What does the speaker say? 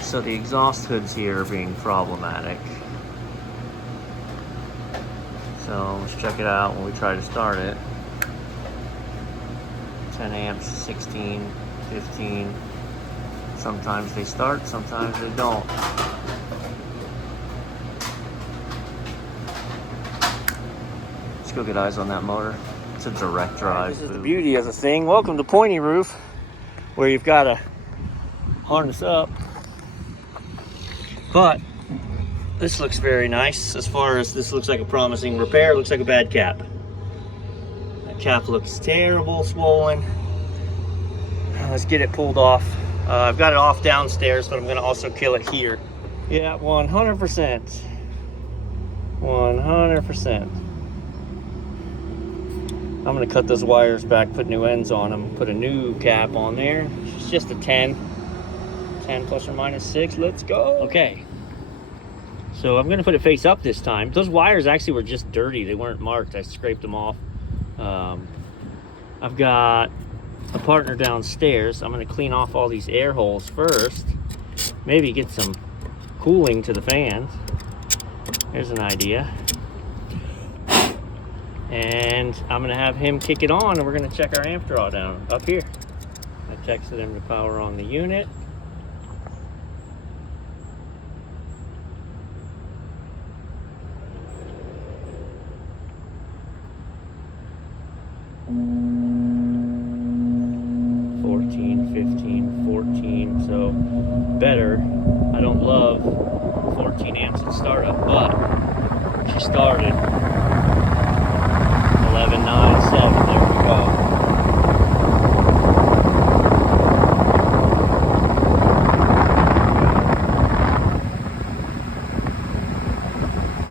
So the exhaust hoods here are being problematic. So let's check it out when we try to start it. 10 amps, 16, 15. Sometimes they start, sometimes they don't. Let's go get eyes on that motor. It's a direct drive. This is the beauty of the thing. Welcome to Pointy Roof, where you've got to harness up. But this looks very nice. As far as this looks like a promising repair, it looks like a bad cap. That cap looks terrible, swollen. Let's get it pulled off. I've got it off downstairs, but I'm gonna also kill it here. Yeah, 100%. 100%. I'm gonna cut those wires back, put new ends on them, put a new cap on there. It's just a 10. 10 plus or minus 6, let's go. Okay. So I'm gonna put it face up this time. Those wires actually were just dirty. They weren't marked. I scraped them off. I've got a partner downstairs. I'm gonna clean off all these air holes first. Maybe get some cooling to the fans. There's an idea. And I'm gonna have him kick it on and we're gonna check our amp drawdown up here. I texted him to power on the unit. So better. I don't love 14 amps at startup, but she started 11, 9, 7.